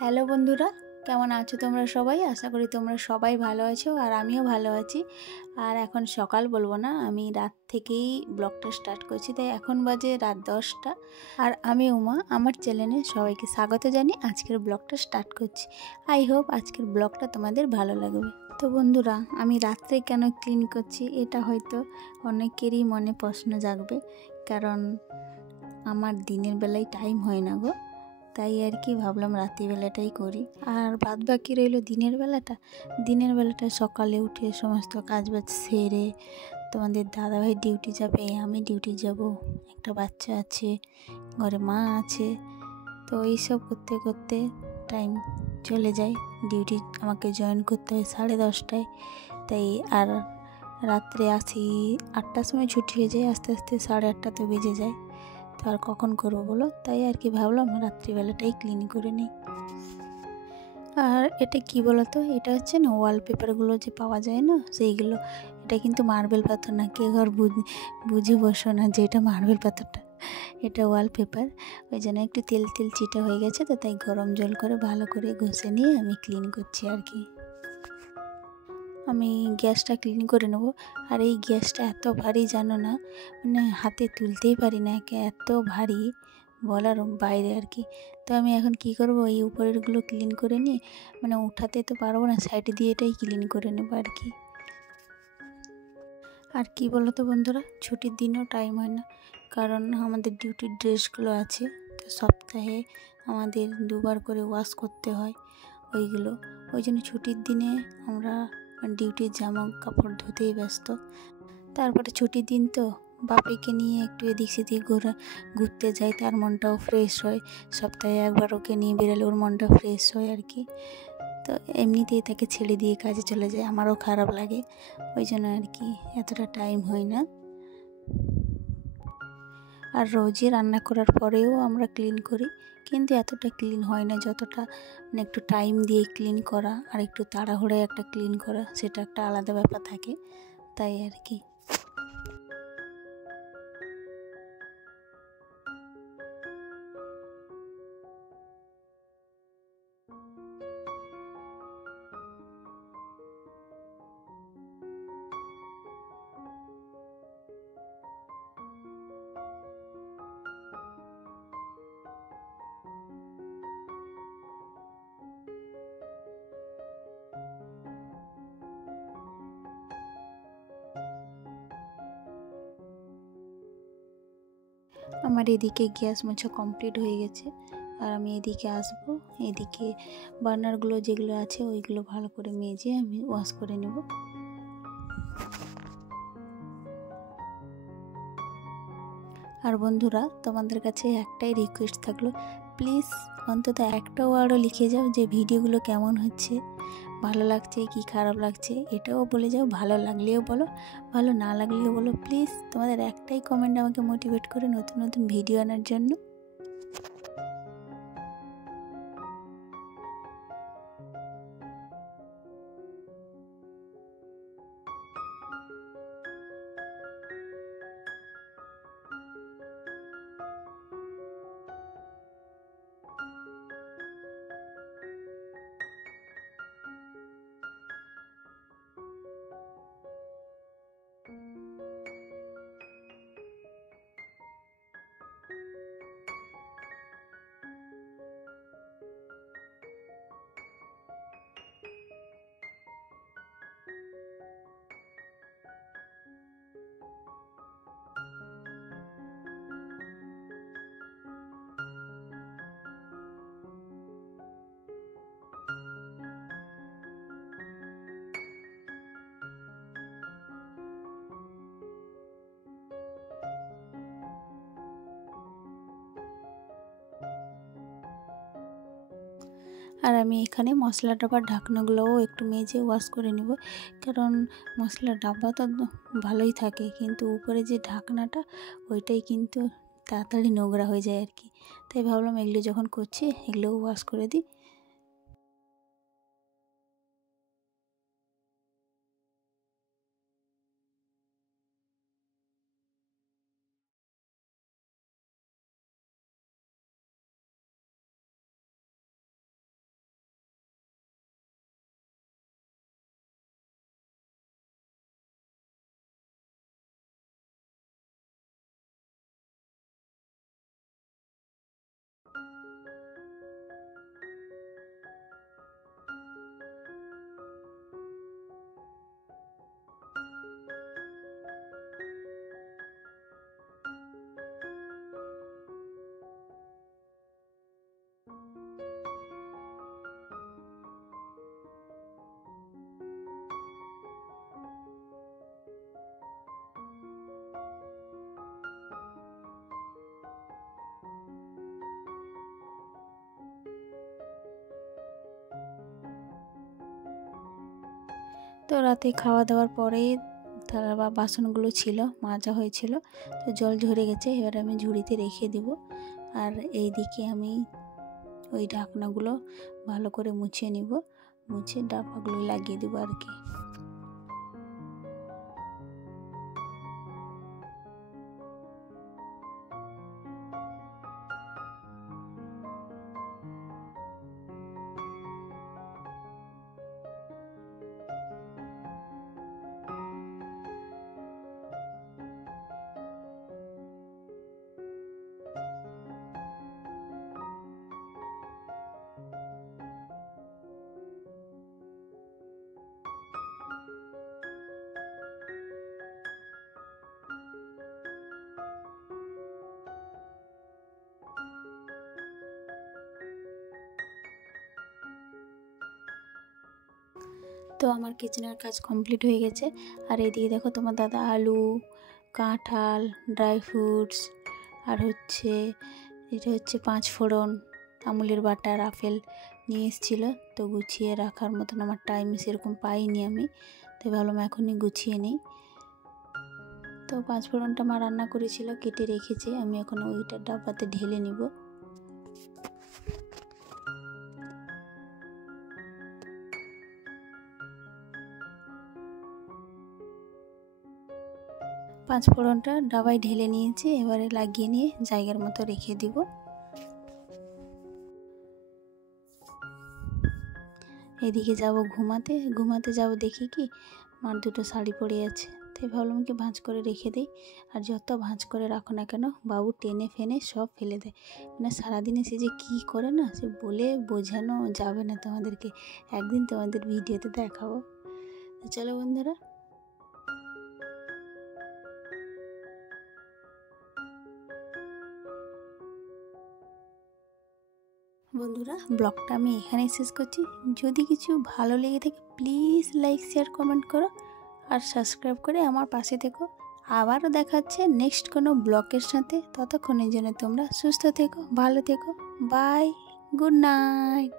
Hello বন্ধুরা, কেমন আছো তোমরা সবাই? আশা করি তোমরা সবাই ভালো আছো আর আমিও ভালো আছি। আর এখন সকাল বলবো না, আমি রাত থেকেই ব্লগটা স্টার্ট করছি, তাই এখন বাজে রাত 10টা। আর আমি উমা, আমার চ্যানেলে সবাইকে স্বাগত জানিয়ে আজকের ব্লগটা স্টার্ট করছি। আই হোপ আজকের ব্লগটা তোমাদের ভালো লাগবে। তো বন্ধুরা, আমি রাত্রে কেন ক্লিন করছি এটা হয়তো অনেকেরই মনে প্রশ্ন জাগবে, কারণ আমার দিনের বেলায় টাইম হয় না গো, তাই আর কি ভাবলাম রাত্রিবেলাটাই করি। আর বাদ বাকি রইল দিনের বেলাটা সকালে উঠে সমস্ত কাজবাজ সেরে তোমাদের দাদাভাই ডিউটি যাবে, আমি ডিউটি যাব, একটা বাচ্চা আছে, ঘরে মা আছে, তো এইসব করতে করতে টাইম চলে যায়। ডিউটি আমাকে জয়েন করতে হয় 10:30টায়, তাই আর রাত্রে আসি 8টার সময় ছুটি হয়ে যায়, আস্তে আস্তে 8:30 তো বেজে যায়। তো আর কখন করবো বলো, তাই আর কি ভাবলাম রাত্রিবেলাটাই ক্লিন করে নিই। আর এটা কি বলতো, এটা হচ্ছে না ওয়ালপেপারগুলো যে পাওয়া যায় না সেইগুলো, এটা কিন্তু মার্বেল পাথর না, কেউ আর বুঝে বসো না যে এটা মার্বেল পাথরটা, এটা ওয়ালপেপার। ওই জন্য একটু তেল তেল চিটা হয়ে গেছে, তো তাই গরম জল করে ভালো করে ঘষে নিয়ে আমি ক্লিন করছি আর কি। আমি গ্যাসটা ক্লিন করে নেব। আর এই গ্যাসটা এত ভারী জানো না, মানে হাতে তুলতেই পারি না, এত ভারী বলার বাইরে আর কি। তো আমি এখন কি করব, এই উপরেরগুলো ক্লিন করে নিয়ে, মানে উঠাতে তো পারবো না, সাইড দিয়ে এটাই ক্লিন করে নেবো আর কি। আর কি বলো তো বন্ধুরা, ছুটির দিনও টাইম হয় না, কারণ আমাদের ডিউটির ড্রেসগুলো আছে, তো সপ্তাহে আমাদের 2বার করে ওয়াশ করতে হয় ওইগুলো। ওই জন্য ছুটির দিনে আমরা ডিউটির জামা কাপড় ধুতেই ব্যস্ত। তারপরে ছুটির দিন তো বাপিকে নিয়ে একটু এদিক সেদিক ঘুরতে যাই, তার মনটাও ফ্রেশ হয়। সপ্তাহে একবার ওকে নিয়ে বেরোলে ওর মনটা ফ্রেশ হয় আর কি। তো এমনিতেই তাকে ছেড়ে দিয়ে কাজে চলে যায়, আমারও খারাপ লাগে, ওই জন্য আর কি এতটা টাইম হয় না। আর রোজই রান্না করার পরেও আমরা ক্লিন করি, কিন্তু এতটা ক্লিন হয় না যতটা মানে একটু টাইম দিয়ে ক্লিন করা আর একটু তাড়াহুড়োয় একটা ক্লিন করা, সেটা একটা আলাদা ব্যাপার থাকে, তাই আর কি। আমার এদিকে গ্যাস মোছা কমপ্লিট হয়ে গেছে, আর আমি এদিকে আসবো। এদিকে বার্নারগুলো যেগুলো আছে ওইগুলো ভালো করে মেজে আমি ওয়াশ করে নেব। আর বন্ধুরা, তোমাদের কাছে একটাই রিকোয়েস্ট থাকলো, প্লিজ অন্তত একটা ওয়ার্ডও লিখে যাও যে ভিডিওগুলো কেমন হচ্ছে, ভালো লাগছে কি খারাপ লাগছে, এটাও বলে যাও। ভালো লাগলেও বলো, ভালো না লাগলেও বলো, প্লিজ তোমাদের একটাই কমেন্ট আমাকে মোটিভেট করে নতুন নতুন ভিডিও আনার জন্য। আর আমি এখানে মশলা ডাবার ঢাকনাগুলোও একটু মেজে ওয়াশ করে নেব, কারণ মশলার ডাব্বা তো ভালোই থাকে, কিন্তু উপরে যে ঢাকনাটা ওইটাই কিন্তু তাড়াতাড়ি নোংরা হয়ে যায় আর কি। তাই ভাবলাম এগুলো যখন করছি এগুলোও ওয়াশ করে দিই। তো রাতে খাওয়া দাওয়ার পরে তার বাসনগুলো ছিল মাজা হয়েছিল, তো জল ঝরে গেছে। এবার আমি ঝুড়িতে রেখে দিব। আর এই দিকে আমি ওই ঢাকনাগুলো ভালো করে মুছে নিব, মুছে ডাব্বাগুলো লাগিয়ে দেবো আর কি। তো আমার কিচেনের কাজ কমপ্লিট হয়ে গেছে। আর এইদিকে দেখো তোমার দাদা আলু, কাঁঠাল, ড্রাই ফ্রুটস, আর এটা হচ্ছে 5 ফোড়ন, আমুলের বাটার, আপেল নিয়ে এসেছিলো। তো গুছিয়ে রাখার মতন আমার টাইম সেরকম পাইনি আমি, তাই ভাবলাম এখনই গুছিয়ে নিই। তো 5 ফোড়নটা মা রান্না করেছিল, কেটে রেখেছে, আমি এখন ওইটা ডাব্বাতে ঢেলে নিব। পাঁচ ফোড়নটা ডাবায় ঢেলে নিয়েছি, এবারে লাগিয়ে নিয়ে জায়গার মতো রেখে দিব। এদিকে যাব ঘুমাতে যাব, দেখি কি মার দুটো শাড়ি পরে আছে, তাই ভাবলাম কি ভাঁজ করে রেখে দিই। আর যত ভাঁজ করে রাখো না কেন বাবু টেনে ফেনে সব ফেলে দেয়। মানে সারাদিনে সে যে কী করে না, সে বলে বোঝানো যাবে না তোমাদেরকে, একদিন তোমাদের ভিডিওতে দেখাবো। চলো বন্ধুরা, ব্লগটা আমি এখানেই শেষ করছি। যদি কিছু ভালো লেগে থাকে প্লিজ লাইক, শেয়ার, কমেন্ট করো আর সাবস্ক্রাইব করে আমার পাশে থেকো। আবারও দেখা হচ্ছে নেক্সট কোনো ব্লগের সাথে। ততক্ষণের জন্য তোমরা সুস্থ থেকো, ভালো থেকো, বাই, গুড নাইট।